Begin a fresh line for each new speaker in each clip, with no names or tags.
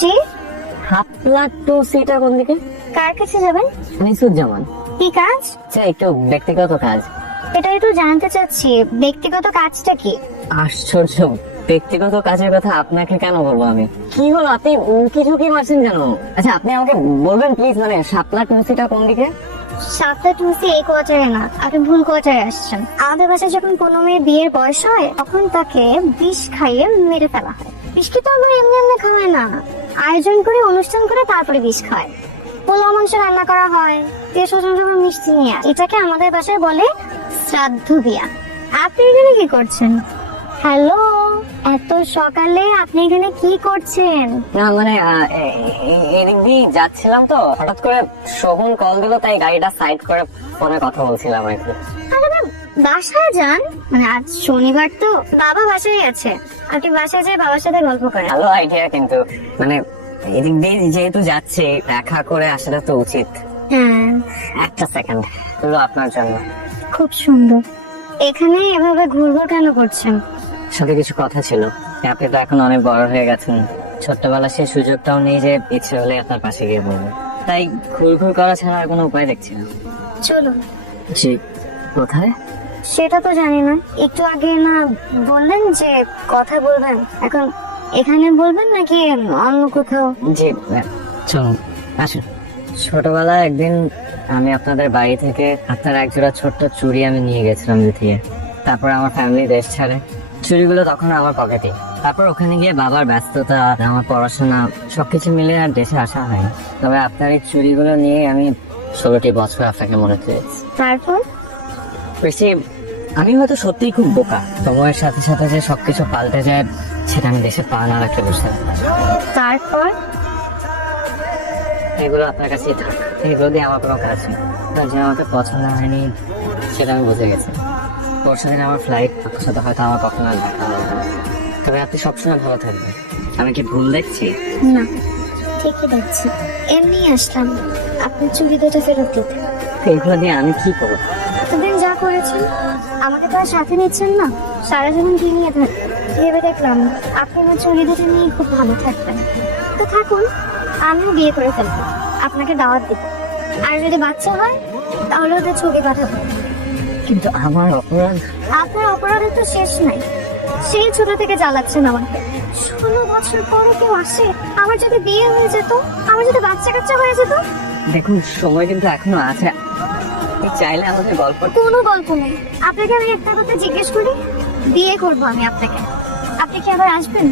জি?
হাফলা two seater কোন দিকে?
কার কাছে যাবেন?
নিসুজ্জামান।
কি কাজ?
স্যার একটু ব্যক্তিগত কাজ।
এটাই তো জানতে চাচ্ছি। ব্যক্তিগত কাজটা কি?
আশ্চর্য। ব্যক্তিগত কাজের কথা আপনাকে কেন বলব আমি? কি হলো? আপনি উকি ঝুঁকি মারছেন কেন? আচ্ছা আপনি আমাকে বলবেন প্লিজ মানে শাপলা টু সিটা কোন দিকে?
সাতটা টুসি এই কোয়ার্টারে না, আপনি ভুল কোয়ার্টারে আসছেন। আমাদের বাসায় যখন কোনো মেয়ের বিয়ের বয়স হয়, তখন তাকে বিষ খাইয়ে মেরে ফেলা হয়। বিষ কি তো আমরা এমনি এমনি খাওয়াই না। আয়োজন করে, অনুষ্ঠান করে তারপরে বিষ খায় পোলাও, মাংস রান্না করা হয় দিয়ে স্বজন যখন মিষ্টি নিয়ে। এটাকে আমাদের বাসায় বলে শ্রাদ্ধ বিয়া। আপনি এখানে কি করছেন? হ্যালো? এত সকালে আপনি এখানে কি করছেন?
না মানে এদিক দিয়ে যাচ্ছিলাম তো হঠাৎ করে শগুন কল দিল তাই গাড়িটা সাইড করে ফোনে কথা বলছিলাম আর কি।
বাসায় যান। মানে আজ শনিবার তো বাবা বাসায় আছে আপনি বাসায় যেয়ে বাবার সাথে গল্প করেন।
ভালো আইডিয়া কিন্তু। মানে এদিক দিয়ে যেহেতু যাচ্ছে দেখা করে আসাটা তো উচিত।
হ্যাঁ।
একটা সেকেন্ড হলো আপনার জন্য।
খুব সুন্দর। এখানে এভাবে ঘুরঘুর কেন করছেন?
সাথে কিছু কথা ছিল। আপনি তো এখন অনেক বড় হয়ে গেছেন। ছোট্টবেলা সেই সুযোগটাও নেই যে ইচ্ছে হলে আপনার পাশে গিয়ে বলব। তাই ঘুরঘুর করা ছাড়া আর কোনো উপায় দেখছি না।
চলো
জি কোথায়?
সেটা তো জানি না। একটু আগে না বললেন যে কথা বলবেন। এখন এখানে বলবেন নাকি অন্য কোথাও?
জি চলুন আসুন। ছোটবেলায় একদিন আমি আপনাদের বাড়ি থেকে আপনার একজোড়া ছোট্ট চুড়ি আমি নিয়ে গেছিলাম লুকিয়ে তারপর আমার ফ্যামিলি দেশ ছাড়ে। চুড়িগুলো তখন আমার পকেটে। তারপর ওখানে গিয়ে বাবার ব্যস্ততা আমার পড়াশোনা সবকিছু মিলে আর দেশে আসা হয়নি। তবে আপনার এই চুড়িগুলো নিয়ে আমি ষোলোটি বছর আপনাকে মনে করেছি।
তারপর?
বেশি আমি হয়তো সত্যিই খুব বোকা। সময়ের সাথে সাথে যে সবকিছু পাল্টে যায় সেটা আমি দেশে পা না রাখতে বসে
তারপর?
এগুলো আপনার কাছেই থাক। এগুলো দিয়ে আমার কোনো কাজ নেই। যে আমাকে পছন্দ হয়নি সেটা আমি বুঝে গেছি। পরশু দিন আমার ফ্লাইট আপনার সাথে হয়তো আমার কখনো আর দেখা হবে না। তবে আপনি সবসময় ভালো থাকবেন। আমি কি ভুল দেখছি?
না ঠিকই দেখছি। এমনি আসলাম। আপনার চুরি দুটো ফেরত দিতে।
এগুলো দিয়ে আমি কি করব?
এতদিন যা করেছেন আমাকে তো আর সাথে নিচ্ছেন না। সারা জীবন কি নিয়ে থাকবেন? ভেবে দেখলাম আপনি আমার চুরি দুটো নিয়ে খুব ভালো থাকবেন। তো থাকুন আমিও বিয়ে করে ফেলব। আপনাকে দাওয়াত দিব। আর যদি বাচ্চা হয় তাহলে ওদের ছবি পাঠাবো।
কিন্তু আমার অপরাধ
আপনার অপরাধের তো শেষ নাই। সেই ছোট থেকে জ্বালাচ্ছেন আমাকে। ষোলো বছর পরে কেউ আসে? আমার যদি বিয়ে হয়ে যেত? আমার যদি বাচ্চা কাচ্চা হয়ে যেত?
দেখুন সময় কিন্তু এখনও আছে। চাইলে আমাদের গল্প
কোনো গল্প নেই। আপনাকে আমি একটা কথা জিজ্ঞেস করি? বিয়ে করব আমি আপনাকে। আপনি কি আবার আসবেন?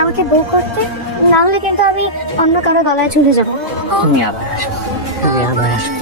আমাকে বউ করতে? না হলে কিন্তু আমি অন্য কারও গলায় চলে যাব।
তুমি আবার আসো তুমি আবার আসো